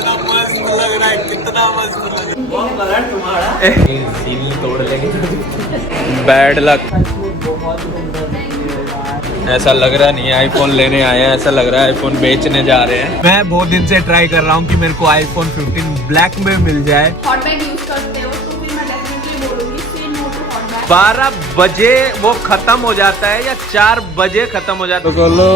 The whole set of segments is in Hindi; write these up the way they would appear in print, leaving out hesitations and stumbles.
कितना मस्त लग रहा है, कितना मस्त लग रहा है तुम्हारा। सील तोड़ लेंगे। Bad luck. ऐसा लग रहा नहीं है आईफोन लेने आए हैं, ऐसा लग रहा है आईफोन बेचने जा रहे हैं। मैं बहुत दिन से ट्राई कर रहा हूँ कि मेरे को आईफोन 15 ब्लैक में मिल जाए। हॉट बैग यूज करते हो तो फिर मैं डेफिनेटली बोलूंगी से नो टू हॉट बैग। 12 बजे वो खत्म हो जाता है या 4 बजे खत्म हो जाता है? बोलो।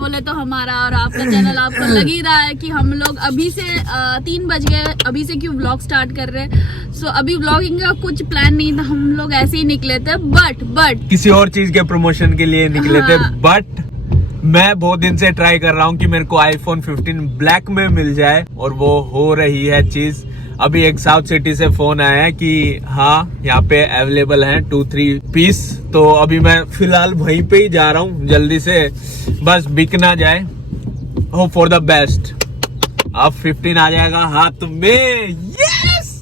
बोले तो हमारा और आपका चैनल आपको लग ही रहा है कि हम लोग अभी से 3 बज गए, अभी से क्यों व्लॉग स्टार्ट कर रहे हैं। सो अभी व्लॉगिंग का कुछ प्लान नहीं था, हम लोग ऐसे ही निकले थे बट किसी और चीज के प्रमोशन के लिए निकले थे। बट मैं बहुत दिन से ट्राई कर रहा हूँ कि मेरे को आईफोन 15 ब्लैक में मिल जाए और वो हो रही है चीज। अभी एक साउथ सिटी से फोन आया है कि हाँ यहाँ पे अवेलेबल है 2-3 पीस। तो अभी मैं फिलहाल वहीं पे ही जा रहा हूँ जल्दी से, बस बिक ना जाए। Hope for the best. अब 15 आ जाएगा हाथ में। यस!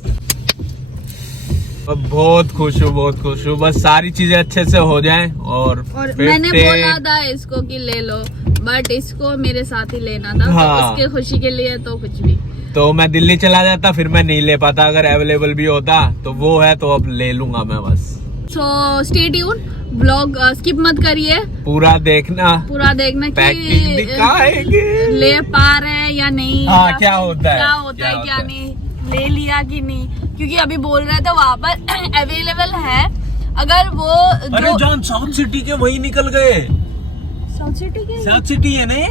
बहुत खुश हूँ, बहुत खुश हूँ। बस सारी चीजें अच्छे से हो जाएं और मैंने बोला था इसको कि ले लो, बट इसको मेरे साथ ही लेना था। हाँ। तो उसके खुशी के लिए तो कुछ भी। तो मैं दिल्ली चला जाता, फिर मैं नहीं ले पाता। अगर अवेलेबल भी होता तो वो है, तो अब ले लूंगा मैं बस। So stay tune, vlog skip मत करिए, पूरा देखना कि पैकिंग दिखाएंगे ले पा रहे हैं या नहीं। हाँ, क्या होता है क्या नहीं, ले लिया कि नहीं, क्योंकि अभी बोल रहे थे वहाँ पर अवेलेबल है। अगर वो अरे जॉन साउथ सिटी के वही निकल गए। साउथ सिटी है नहीं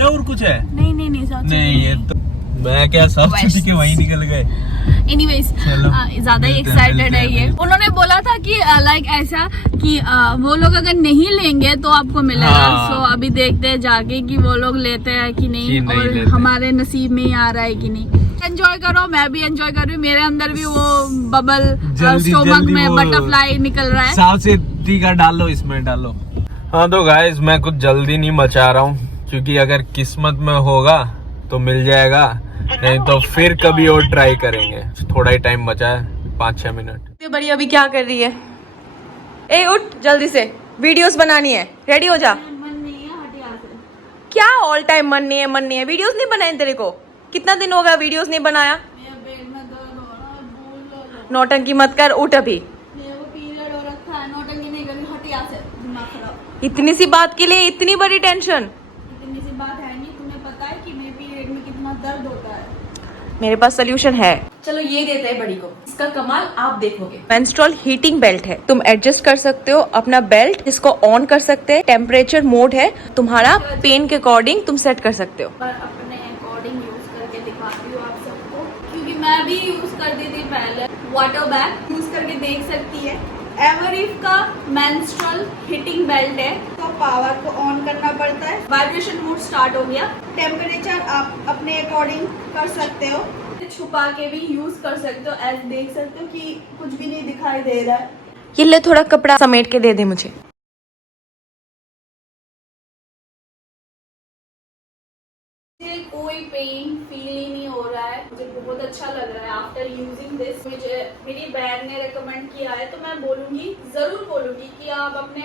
या और कुछ है? नहीं साउथ नहीं है तो मैं क्या साउथ सिटी के वही निकल गए। एनीवेज ज्यादा ही एक्साइटेड है ये। उन्होंने बोला था कि लाइक ऐसा कि वो लोग अगर नहीं लेंगे तो आपको मिलेगा। सो अभी देखते हैं जाके कि वो लोग लेते हैं कि नहीं और हमारे नसीब में ही आ रहा है कि नहीं। एंजॉय करो, मैं भी एंजॉय कर रही हूँ। मेरे अंदर भी वो बबल स्टोमक में बटरफ्लाई निकल रहा है। साउथ सिटी का डालो, इसमें डालो। हाँ तो गाइस मैं कुछ जल्दी नहीं मचा रहा हूँ, क्योंकि अगर किस्मत में होगा तो मिल जाएगा, नहीं तो फिर कभी और ट्राई करेंगे। थोड़ा ही टाइम बचा है, 5-6 मिनट। बड़ी अभी क्या कर रही है? ए उठ जल्दी से, वीडियोस बनानी है, रेडी हो जा। मन नहीं है, हट यहाँ से। क्या ऑल टाइम मन नहीं है? वीडियोस नहीं बनाए तेरे को? कितना दिन हो गया वीडियोस नहीं बनाया? मेरा पेट में दर्द हो रहा है, भूल लो। नौटंकी मत कर, उठ अभी। मेरे को पीरियड हो रखा है, नौटंकी नहीं करी, हट यहाँ से। दिमाग खराब। इतनी सी बात के लिए इतनी बड़ी टेंशन? इतनी सी बात है नहीं, तुम्हें पता है कि मेरे पीरियड में कितना दर्द होता है। मेरे पास सोल्यूशन है। चलो ये देते हैं बड़ी को, इसका कमाल आप देखोगे। मेंस्ट्रुअल हीटिंग बेल्ट है, तुम एडजस्ट कर सकते हो अपना बेल्ट, इसको ऑन कर सकते हैं। टेम्परेचर मोड है, तुम्हारा पेन के अकॉर्डिंग तुम सेट कर सकते हो। पर अपने अकॉर्डिंग यूज करके दिखाती हूँ आप सबको, क्योंकि मैं भी यूज करती थी पहले। वाटर बैग यूज करके देख सकती है। एवरीफ का मेंस्ट्रुअल हीटिंग बेल्ट है, तो पावर को ऑन करना पड़ता है। वाइब्रेशन मोड स्टार्ट हो गया। टेम्परेचर आप अपने अकॉर्डिंग कर सकते हो, छुपा के भी यूज कर सकते हो। ऐसे देख सकते हो कि कुछ भी नहीं दिखाई दे रहा है। ये ले, थोड़ा कपड़ा समेट के दे दे मुझे। कोई पेन फील ही नहीं हो रहा है, मुझे बहुत अच्छा लग रहा है आफ्टर यूजिंग दिस। मुझे मेरी बहन ने रेकमेंड किया है, तो मैं बोलूंगी, जरूर बोलूंगी कि आप अपने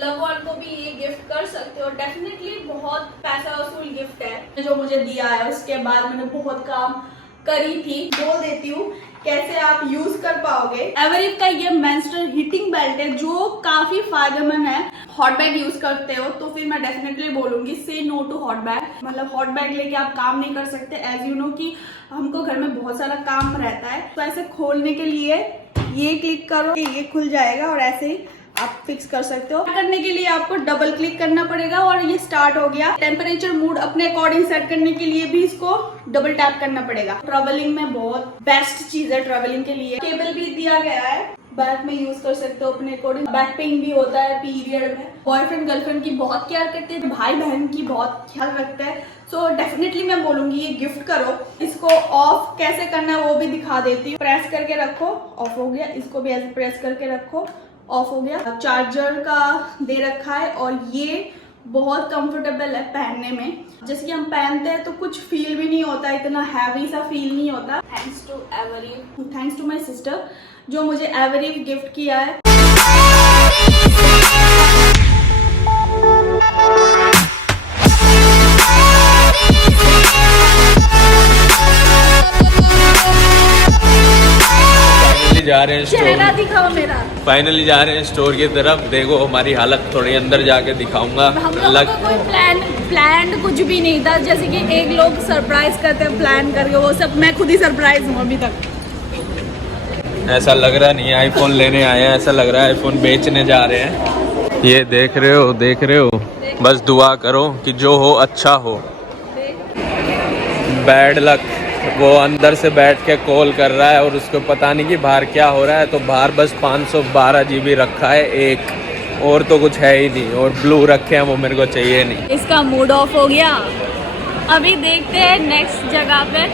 लव वन को भी ये गिफ्ट कर सकते हो। डेफिनेटली बहुत पैसा वसूल गिफ्ट है जो मुझे दिया है। उसके बाद मैंने बहुत काम करी थी, बोल देती हूँ कैसे आप यूज कर पाओगे। एवरीफ का ये मेंस्ट्रुअल हीटिंग बेल्ट है जो काफी फायदेमंद है। हॉट बैग यूज करते हो तो फिर मैं डेफिनेटली बोलूंगी से नो टू हॉट बैग। मतलब हॉट बैग लेके आप काम नहीं कर सकते। एज यू नो कि हमको घर में बहुत सारा काम रहता है, तो ऐसे खोलने के लिए ये क्लिक करो, ये खुल जाएगा और ऐसे ही आप फिक्स कर सकते हो। करने के लिए आपको डबल क्लिक करना पड़ेगा और ये स्टार्ट हो गया। टेम्परेचर मोड अपने अकॉर्डिंग सेट करने के लिए भी इसको डबल टैप करना पड़ेगा। ट्रैवलिंग में बहुत बेस्ट चीज है। ट्रैवलिंग के लिए केबल भी दिया गया है, बैक में यूज कर सकते हो अपने अकॉर्डिंग। बैक पेन भी होता है पीरियड में। बॉयफ्रेंड गर्लफ्रेंड की बहुत केयर करते हैं, भाई बहन की बहुत ख्याल रखते हैं। सो डेफिनेटली मैं बोलूंगी ये गिफ्ट करो। इसको ऑफ कैसे करना है वो भी दिखा देती हूँ। प्रेस करके रखो, ऑफ हो गया। इसको भी ऐसे प्रेस करके रखो, ऑफ हो गया। चार्जर का दे रखा है और ये बहुत कंफर्टेबल है पहनने में। जैसे कि हम पहनते हैं तो कुछ फील भी नहीं होता, इतना हैवी सा फील नहीं होता। थैंक्स टू एवरीफ, थैंक्स टू माय सिस्टर जो मुझे एवरीफ गिफ्ट किया है। जा रहे हैं चेहरा स्टोर, दिखाओ मेरा। फाइनली जा रहे हैं स्टोर की तरफ। देखो हमारी हालत थोड़ी अंदर जाके दिखाऊंगा। हम लोगों का कोई प्लान कुछ भी नहीं था, जैसे कि एक लोग सरप्राइज करते हैं प्लान करके, वो सब मैं खुद ही सरप्राइज हूँ अभी तक। ऐसा लग रहा नहीं है आईफोन लेने आए हैं, ऐसा लग रहा है आईफोन बेचने जा रहे हैं। ये देख रहे हो, बस दुआ करो कि जो हो अच्छा हो। बैड लक, वो अंदर से बैठ के कॉल कर रहा है और उसको पता नहीं कि बाहर क्या हो रहा है। तो बाहर बस 512 GB रखा है एक, और तो कुछ है ही नहीं, और ब्लू रखे हैं वो मेरे को चाहिए नहीं। इसका मूड ऑफ हो गया। अभी देखते हैं नेक्स्ट जगह पे,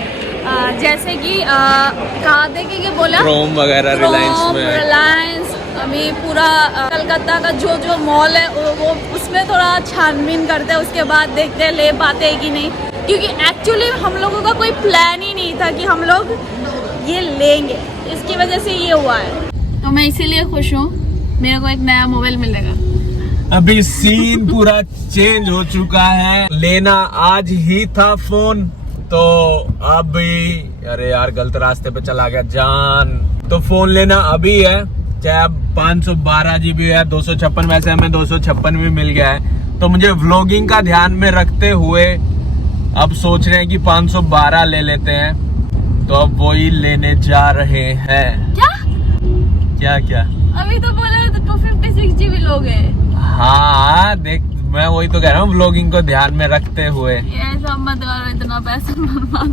जैसे कि कहाँ देखेंगे बोला, क्रोम वगैरह रिलायंस। अभी पूरा कलकत्ता का जो मॉल है वो उसमें थोड़ा छानबीन करते हैं, उसके बाद देखते हैं ले पाते हैं कि नहीं, क्योंकि एक्चुअली हम लोगों का कोई प्लान ही नहीं था कि हम लोग ये लेंगे, इसकी वजह से ये हुआ है। तो मैं इसीलिए खुश हूँ, मेरे को एक नया मोबाइल मिलेगा। अभी सीन पूरा चेंज हो चुका है। लेना आज ही था फोन, तो अभी अरे यार गलत रास्ते पे चला गया जान। तो फोन लेना अभी है, चाहे अब 512 GB है, 256, वैसे हमें 256 भी मिल गया है। तो मुझे व्लॉगिंग का ध्यान में रखते हुए अब सोच रहे हैं कि 512 ले लेते हैं। तो अब वही लेने जा रहे हैं। क्या अभी तो बोला तो 256 GB लोगे। हाँ देख, मैं वही तो कह रहा हूँ, व्लॉगिंग को ध्यान में रखते हुए। ये सब मत करो, इतना पैसा बर्बाद।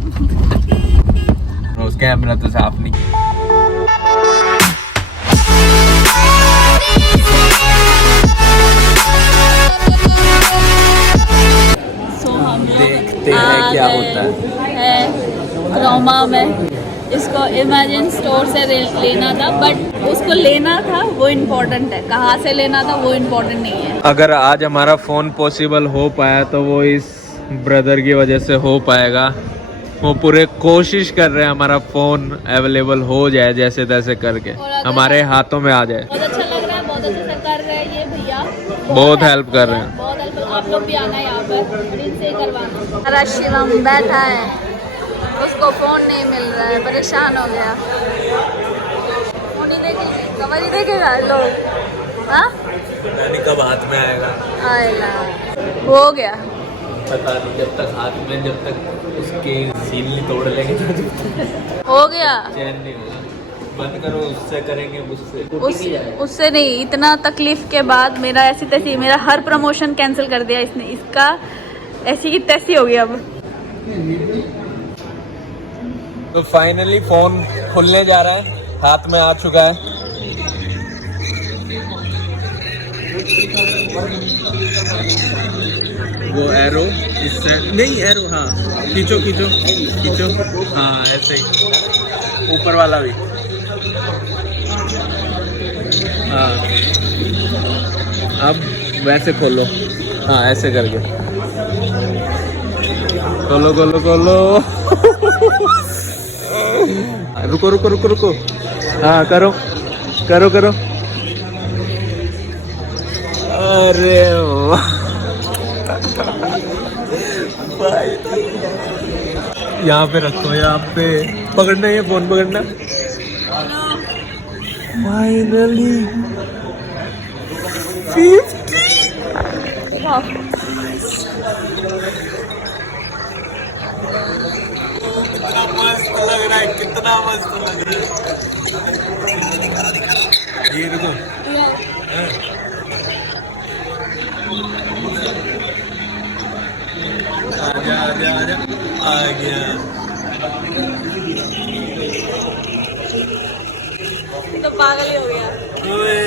उस कैमरा तो साफ नहीं। हम देखते हैं क्या होता है क्रोमा में। इसको इमेजिन स्टोर से लेना था, बट उसको लेना था वो इम्पोर्टेंट है, कहाँ से लेना था वो इम्पोर्टेंट नहीं है। अगर आज हमारा फोन पॉसिबल हो पाया तो वो इस ब्रदर की वजह से हो पाएगा। वो पूरे कोशिश कर रहे हैं हमारा फोन अवेलेबल हो जाए जैसे तैसे करके, हमारे हाथों में आ जाए। बहुत अच्छा लग रहा है, बहुत अच्छे से कर रहे हैं ये भैया, बहुत हेल्प कर रहे हैं। बहुत हेल्प। आप लोग भी आना यहाँ पर, इनसे ही करवाना। शिवम बैठा है, उसको फोन नहीं मिल रहा है, परेशान हो गया। फोन ही देखेंगे, कवर ही देखेगा लोग। हाँ कब हाथ में आएगा, आएगा। हो गया पता नहीं, जब तक हाथ में, जब तक उसके सील नहीं तोड़ लेंगे हो गया, चैन नहीं होगा। बंद करो, उससे करेंगे, उससे नहीं। इतना तकलीफ के बाद मेरा ऐसी तैसी, मेरा हर प्रमोशन कैंसिल कर दिया इसने, इसका ऐसी की तैसी हो गया अब। तो फाइनली फोन खुलने जा रहा है, हाथ में आ चुका है। वो एरो इससे नहीं, एरो हाँ, खींचो खींचो खींचो, हाँ ऐसे ही, ऊपर वाला भी, हाँ अब वैसे खोलो, हाँ ऐसे करके खोलो खोलो खोलो। रुको रुको रुको रुको, हाँ करो करो करो। अरे वाह, यहाँ पे रखो, यहाँ पे पकड़ना, ये फोन पकड़ना। फाइनली 50। मस्त लग रहा है, कितना मस्त लग रहा है। ये रुको, आजा आजा आजा, आ गया। तो पागल ही हो गया। ओए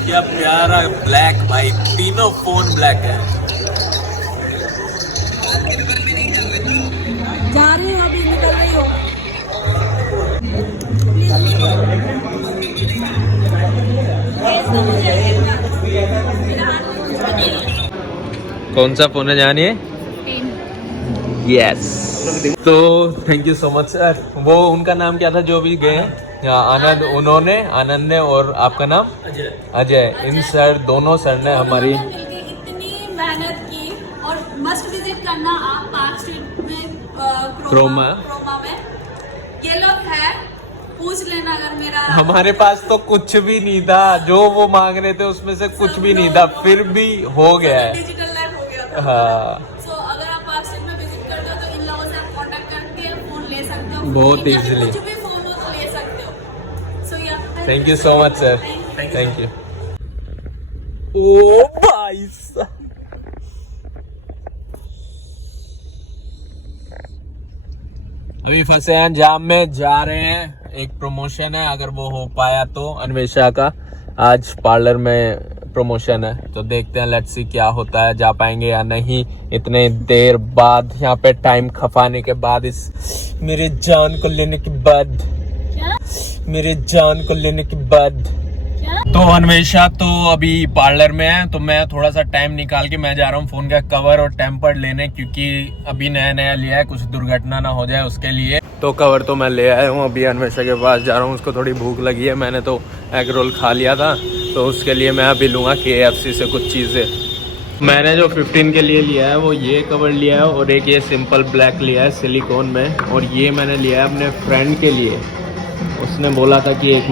क्या प्यारा ब्लैक भाई, तीनों फोन ब्लैक है। जा रहे हो अभी, निकल रही हो? कौन सा फोन है जानिए? यस। तो thank you so much sir. वो उनका नाम क्या था जो भी गए हैं? आनंद, उन्होंने, आनंद ने, और आपका नाम? अजय। इन सर, दोनों सर ने हमारी इतनी मेहनत की, और मस्ट विजिट करना आप पार्क स्ट्रीट में, क्रोमा में। ये लोग है पूछ लेना अगर मेरा हमारे पास तो कुछ भी नहीं था, जो वो मांग रहे थे उसमें से कुछ भी नहीं था, फिर भी हो गया है। डिजिटल लाइफ हो गया था। हाँ, सो अगर आप पार्सल में विजिट करते हो तो इन लोगों से आप कांटेक्ट करके फोन ले सकते हो, बहुत या फिर easily। कुछ भी फोन हो तो ले सकते हो। So yeah thank you so much sir, thank you. ओ भाई साहब, अभी फंसे हैं जाम में, जा रहे हैं। एक प्रमोशन है, अगर वो हो पाया तो अन्वेषा का आज पार्लर में प्रमोशन है, तो देखते हैं, लेट्स सी क्या होता है, जा पाएंगे या नहीं। इतने देर बाद यहाँ पे टाइम खपाने के बाद, इस मेरे जान को लेने के बाद, मेरे जान को लेने के बाद, तो अन्वेषा तो अभी पार्लर में है, तो मैं थोड़ा सा टाइम निकाल के मैं जा रहा हूँ फोन का कवर और टेम्पर लेने, क्योंकि अभी नया नया लिया है, कुछ दुर्घटना ना हो जाए उसके लिए। तो कवर तो मैं ले आया हूँ, अभी अन्वेषा के पास जा रहा हूँ, उसको थोड़ी भूख लगी है, मैंने तो एग रोल खा लिया था, तो उसके लिए मैं अभी लूँगा KFC से कुछ चीज़ें। मैंने जो 15 के लिए लिया है वो ये कवर लिया है, और एक ये सिंपल ब्लैक लिया है सिलिकॉन में, और ये मैंने लिया है अपने फ्रेंड के लिए। उसने बोला था कि एक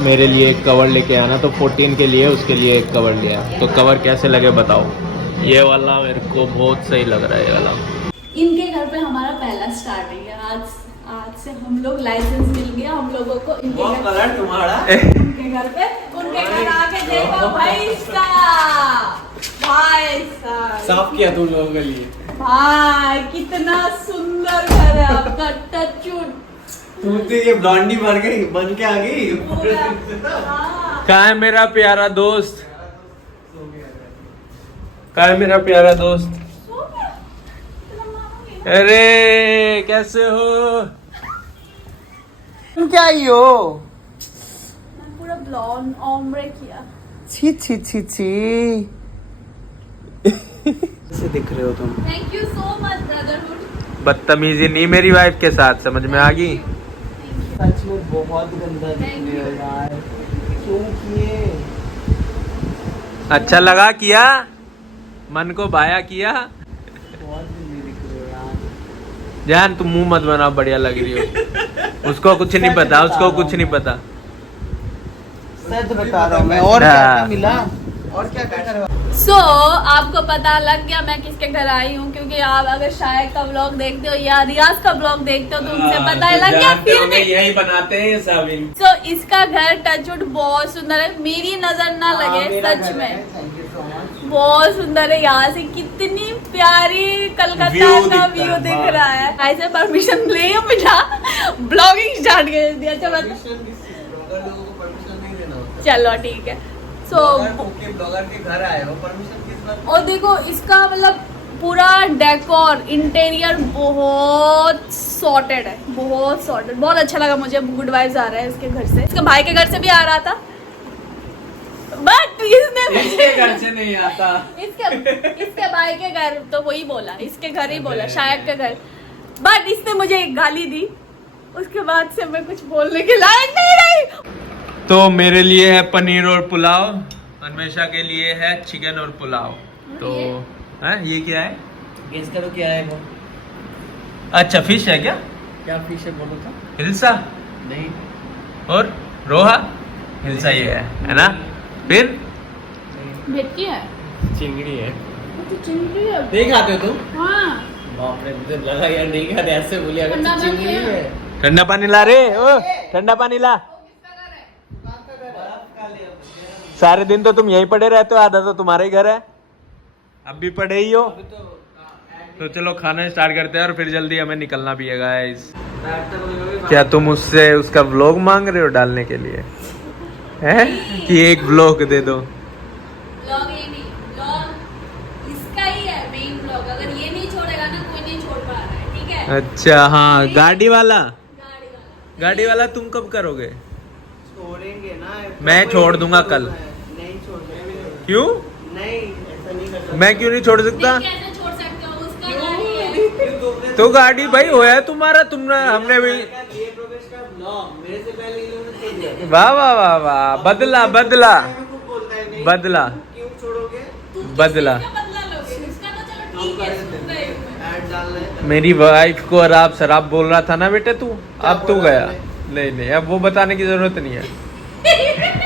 मेरे लिए एक कवर लेके आना, तो 14 के लिए उसके लिए एक कवर लिया। तो कवर कैसे लगे बताओ? ये वाला मेरे को बहुत सही लग रहा है, ये वाला। इनके घर पे हमारा पहला स्टार्टिंग है। आज से हम लोग लाइसेंस मिल गया हम लोगों को इनके घर कलर तुम्हारा उनके घर पे, उनके घर आके देखो भाई साहब, भाई साहब साफ किया तुम लोगों के लिए। भाई कितना सुंदर घर है आपका, टचवुड। तुम तो ये ब्लॉन्डी बन के आ गई। हाँ। कहाँ है मेरा प्यारा दोस्त? कहाँ है मेरा प्यारा दोस्त? सो गया? तेरा मामा गया? अरे कैसे हो? तुम क्या ही हो? मैं पूरा ब्लॉन्ड ओम्ब्रे किया। छी छी छी छी। कैसे दिख रहे हो तुम? Thank you so much brotherhood. बदतमीजी नहीं मेरी वाइफ के साथ, समझ में आ गई? सच में बहुत गंदा दिख रहे हो यार। क्यों किए? अच्छा लगा किया, मन को भाया किया। बहुत गंदे दिख रहे हो यार। जान तुम मुंह मत बनाओ, बढ़िया लग रही हो। उसको कुछ नहीं पता, उसको कुछ नहीं पता। सच बता रहा हूँ मैं। और क्या मिला? और क्या कर रहे हो? सो आपको पता लग गया मैं किसके घर आई हूँ, क्योंकि आप अगर शायद का ब्लॉग देखते हो या रियाज का ब्लॉग देखते हो तो उनसे पता लग गया। फिर भी यही बनाते हैं सब। सो इसका घर टचवुड बहुत सुंदर है, मेरी नजर ना लगे, सच में थैंक यू सो मच। बहुत सुंदर है। यहाँ से कितनी प्यारी कलकत्ता का व्यू दिख रहा है। ऐसे परमिशन ले बिना ब्लॉगिंग स्टार्ट कर दिया। चलो ठीक है। सो ब्लॉगर के घर आए हो, परमिशन किस बात? और देखो इसका मतलब पूरा डेकोर इंटीरियर बहुत सॉर्टेड है, बहुत सॉर्टेड, बहुत अच्छा लगा मुझे। गुड वाइब्स आ रहा है इसके घर से। इसके भाई के घर से भी आ रहा था, बट इसने मुझे घर से नहीं आता। इसके भाई के घर तो वही बोला, इसके घर ही बोला, शायद के घर, बट इसने मुझे एक गाली दी। उसके बाद से मैं कुछ बोलने के लायक नहीं रही। तो मेरे लिए है पनीर और पुलाव, अन्वेषा के लिए है चिकन और पुलाव। तो ये क्या है? गेस करो क्या है वो? अच्छा फिश है क्या? क्या फिश है बोलो तो? हिल्सा नहीं। और रोहा? हिल्सा ये है ना? फिर भेटकी है, चिंगड़ी है। तो चिंगड़ी है। नहीं खाते हो तुम? हाँ बाप रे, मुझे लगा यार नहीं खाते, ऐसे बोली अगर ठंडा तो पानी चिंगड़ी है। है। ठंडा पानी ला रे, ओ ठंडा पानी ला। सारे दिन तो तुम यहीं पड़े रहते हो, आधा तो तुम्हारा ही घर है, अब भी पड़े ही हो। तो चलो खाना स्टार्ट करते हैं और फिर जल्दी हमें निकलना भी है गाइस। क्या तुम उससे उसका व्लॉग मांग रहे हो डालने के लिए हैं? कि एक व्लॉग दे दो। ब्लॉग ये नहीं, ब्लॉग इसका ही है मेन ब्लॉग। अगर ये नहीं छोड़ेगा ना कोई नहीं छोड़ पा रहा है, ठीक है? अच्छा हाँ, गाड़ी वाला, गाड़ी वाला गाड़ी वाला तुम कब करोगे? छोड़ेंगे ना। मैं छोड़ दूंगा कल। नहीं छोड़ेंगे। क्यों? नहीं ऐसा नहीं कर सकते। मैं क्यों नहीं छोड़ सकता? नहीं, कैसे छोड़ सकते हो? उसका गाड़ी है। क्यों तुमने तो गाड़ी भाई होया है तुम्हारा, तुमने हमने भी। ये प्रवेश का ब्लॉग मेरे से पहले इन लोगों ने छोड़ दिया। वाह वाह वाह वाह, बदला बदला मैं खुद बोलता है नहीं। बदला क्यों छोड़ोगे? तुम बदला। किसका बदला लोगे? उसका तो चलो ठीक है, सुन रही हूँ मैं। ऐड डाल रहे हैं। मेरी वाइफ को और आप शराब बोल रहा था ना बेटे तू, अब तू गया। नहीं नहीं, अब वो बताने की जरूरत नहीं है।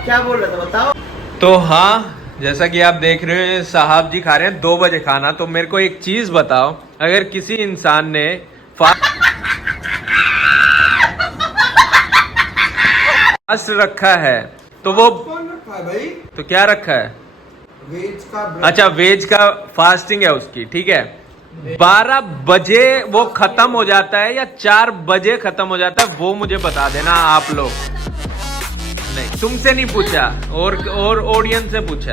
क्या बोल रहे थे बताओ। तो हाँ, जैसा कि आप देख रहे हैं साहब जी खा रहे हैं 2 बजे खाना। तो मेरे को एक चीज बताओ, अगर किसी इंसान ने फास्ट रखा है तो वो कौन रखा है भाई? तो क्या रखा है? वेज का अच्छा, वेज का फास्टिंग है उसकी, ठीक है। 12 बजे वो खत्म हो जाता है या 4 बजे खत्म हो जाता है, वो मुझे बता देना आप लोग। नहीं, तुमसे नहीं पूछा और ऑडियंस से पूछा।